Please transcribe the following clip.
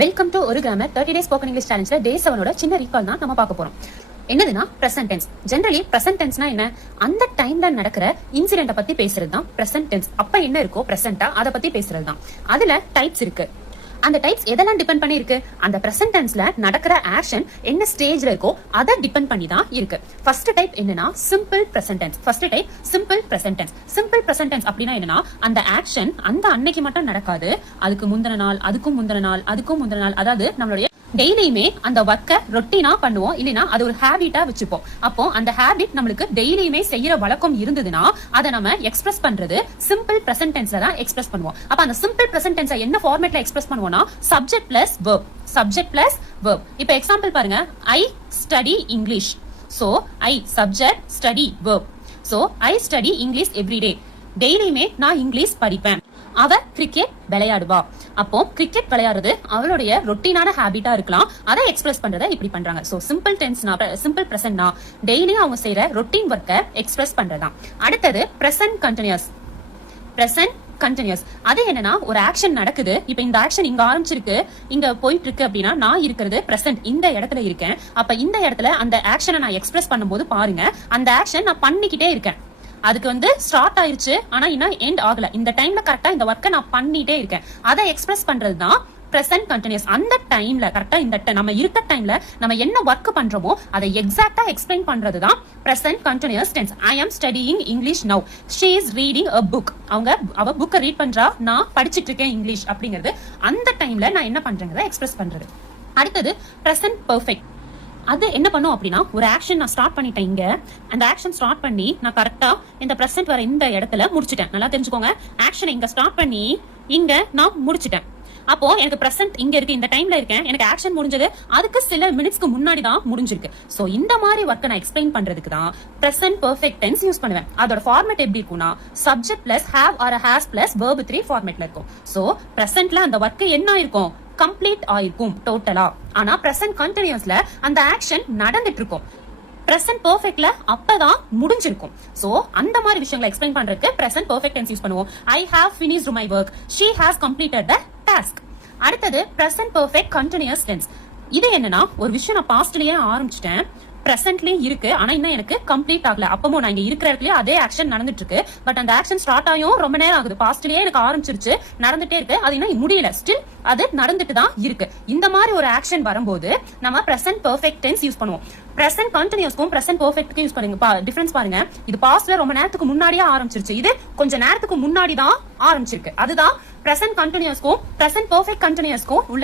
Welcome to ஒரு grammar 30 days spoken English சேலஞ்சில் டே 7ஓட சின்ன recall தான் நம்ம பார்க்க போறோம். என்னதுன்னா பிரசன்ட் டென்ஸ். ஜெனரலி பிரசன்ட் டென்ஸ்னா என்ன? அந்த டைம்ல நடக்கிற இன்சிடென்ட்டை பத்தி பேசுறது தான் பிரசன்ட் டென்ஸ். அப்ப என்ன இருக்கோ பிரசன்ட்டா அதை பத்தி பேசுறது தான். அதுல டைப்ஸ் இருக்கு. அந்த டைப்ஸ் எதெல்லாம் டிபெண்ட் பண்ணி இருக்கு? அந்த பிரசன்ட் டென்ஸ்ல நடக்கிற ஆக்ஷன் என்ன ஸ்டேஜ்ல இருக்கோ அதை டிபெண்ட் பண்ணி தான் இருக்கு. ஃபர்ஸ்ட் டைப் என்னன்னா simple present tense. First type simple present tense. Simple present tense அப்படின்னா என்னன்னா அந்த ஆக்ஷன் அந்த அன்னைக்கு மட்டும் நடக்காது, அதுக்கு முந்தின நாள், அதுக்கும் முந்தின நாள், அதுக்கும் முந்தின நாள், அதாவது நம்மளுடைய டெய்லியுமே அந்த ஒர்க்கை ரொட்டீனா பண்ணுவோம், இல்லைன்னா அது ஒரு ஹேபிட்டா வச்சுப்போம். அப்போ அந்த ஹேபிட் நம்மளுக்கு டெய்லியுமே செய்யற வழக்கம் இருந்ததுன்னா அதை நம்ம எக்ஸ்பிரஸ் பண்றது சிம்பிள் பிரசன்ட் டென்ஸ்ல தான் எக்ஸ்பிரஸ் பண்ணுவோம். அப்ப அந்த சிம்பிள் பிரசன்ட் டென்ஸை என்ன ஃபார்மேட்ல எக்ஸ்பிரஸ் பண்ணுவோம்னா subject plus verb. Subject plus verb. இப்ப எக்ஸாம்பிள் பாருங்க, ஐ study English. So I subject, study verb. So I study English everyday. டெய்லியுமே நான் இங்கிலீஷ் படிப்பேன். அவ கிரிக்கெட் விளையாடுவா. அப்போ கிரிக்கெட் விளையாடுறது அவளுடைய ரொட்டீனான ஹேபிட்டா இருக்கலாம். அதை எக்ஸ்பிரஸ் பண்றதை இப்படி பண்றாங்க. சோ சிம்பிள் டென்ஸ்னா, சிம்பிள் பிரசன்ட்னா டெய்லி அவங்க செய்யற ரொட்டீன் ஒர்க்கை எக்ஸ்பிரஸ் பண்றதா. அடுத்தது பிரசன்ட் கண்டினியூஸ். பிரசன்ட் கண்டினியூஸ் அது என்னன்னா ஒரு ஆக்ஷன் நடக்குது. இப்ப இந்த ஆக்ஷன் இங்க ஆரம்பிச்சிருக்கு, இங்க போயிட்டு இருக்கு அப்படின்னா நான் இருக்கிறது பிரசன்ட், இந்த இடத்துல இருக்கேன். அப்ப இந்த இடத்துல அந்த ஆக்ஷனை நான் எக்ஸ்பிரஸ் பண்ணும்போது பாருங்க, அந்த ஆக்ஷன் நான் பண்ணிக்கிட்டே இருக்கேன். அதுக்கு ஸ்டார்ட் ஆயிருச்சு, ஆனா இன்னும் எண்ட் ஆகல. இந்த டைம்ல கரெக்டா இந்த ஒர்க்கை நான் பண்ணிட்டே இருக்கேன். அதை எக்ஸ்பிரஸ் பண்றது தான் பிரசன்ட் கண்டினியூஸ். அந்த டைம்ல கரெக்டா இந்த நம்ம இருக்க டைம்ல நம்ம என்ன ஒர்க் பண்றோமோ அதை எக்ஸாக்டா எக்ஸ்பிளைன் பண்றது தான் present continuous tense. I am studying English now. She is reading a book. அவ புக்கை ரீட் பண்றா, நான் படிச்சிட்டு இருக்கேன் இங்கிலீஷ் அப்படிங்கிறது அந்த டைம்ல நான் என்ன பண்றேங்கிறத எக்ஸ்பிரஸ் பண்றது. அடுத்தது பிரசன்ட் பெர்ஃபெக்ட். அது என்ன பண்ணும் அப்படின்னா ஒரு ஆக்ஷன் நான் ஸ்டார்ட் பண்ணிட்டேன், இங்க அந்த ஆக்ஷன் ஸ்டார்ட் பண்ணி நான் கரெக்டா இந்த பிரசன்ட் வர இந்த இடத்துல முடிச்சிட்டேன். நல்லா தெரிஞ்சுக்கோங்க, ஆக்ஷனை இங்க ஸ்டார்ட் பண்ணி இங்க நான் முடிச்சிட்டேன். அப்போ எனக்கு பிரசன்ட் இங்க இருக்கு, இந்த டைம்ல இருக்கேன், எனக்கு ஆக்ஷன் முடிஞ்சது அதுக்கு சில மினிட்ஸ்க்கு முன்னாடி தான் முடிஞ்சிருக்கு. சோ இந்த மாதிரி ஒர்க்கை நான் எக்ஸ்பிளைன் பண்றதுக்கு தான் பிரசன்ட் பெர்ஃபெக்ட் டென்ஸ் யூஸ் பண்ணுவேன். அதோட ஃபார்மேட் எப்படி இருக்கும்னா subject plus have or has plus verb 3 ஃபார்மேட்ல இருக்கும். சோ பிரசன்ட்ல அந்த ஒர்க் என்ன இருக்கும்? கம்ப்ளீட் ஆயிருக்கும் டோட்டலா. ஆனா பிரசன்ட் கண்டினியூஸ்ல அந்த ஆக்ஷன் நடந்துட்டு இருக்கும். பிரசன்ட் பெர்ஃபெக்ட்ல அப்பதான் முடிஞ்சிருக்கும். சோ அந்த மாதிரி விஷயங்களை எக்ஸ்பிளைன் பண்றதுக்கு பிரசன்ட் பெர்ஃபெக்ட் டென்ஸ் யூஸ் பண்ணுவோம். I have finished my work. She has completed the task. அடுத்தது பிரசன்ட் பெர்ஃபெக்ட் கண்டினியூஸ் டென்ஸ். இது என்னன்னா ஒரு விஷயம் நான் பாஸ்ட்லயே ஆரம்பிச்சிட்டேன், பிரசன்ட்லயே இருக்கு, ஆனா இன்னும் எனக்கு கம்ப்ளீட் ஆகல. அப்பவும் நான் இங்க இருக்கிற இடத்துலயே அதே ஆக்ஷன் நடந்துட்டு இருக்கு. பட் அந்த ஆக்ஷன் ஸ்டார்ட் ஆயும் ரொம்ப நேரம் ஆகுது. பாஸ்ட்லயே எனக்கு ஆரம்பிச்சிருச்சு, நடந்துட்டே இருக்கு, அது இன்னும் முடியல, ஸ்டில் அது நடந்துட்டு தான் இருக்கு. இந்த மாதிரி ஒரு ஆக்ஷன் வரும்போது நம்ம பிரசன்ட் பெர்ஃபெக்ட் டென்ஸ் யூஸ் பண்ணுவோம். பிரசன்ட் கண்டினியூஸ்க்கும் பிரசன்ட் பெர்ஃபெக்ட்க்கும் யூஸ் பண்ணுங்க. டிஃபரன்ஸ் பாருங்க, இது பாஸ்ட்ல ரொம்ப நேரத்துக்கு முன்னாடியே ஆரம்பிச்சிருச்சு, இது கொஞ்ச நேரத்துக்கு முன்னாடி தான் ஆரம்பிச்சிருக்கு. அதுதான் பிரசன்ட் கண்டினியூஸ்க்கும் பிரசன்ட் பெர்ஃபெக்ட் கண்டினியூஸ்க்கும் உள்ள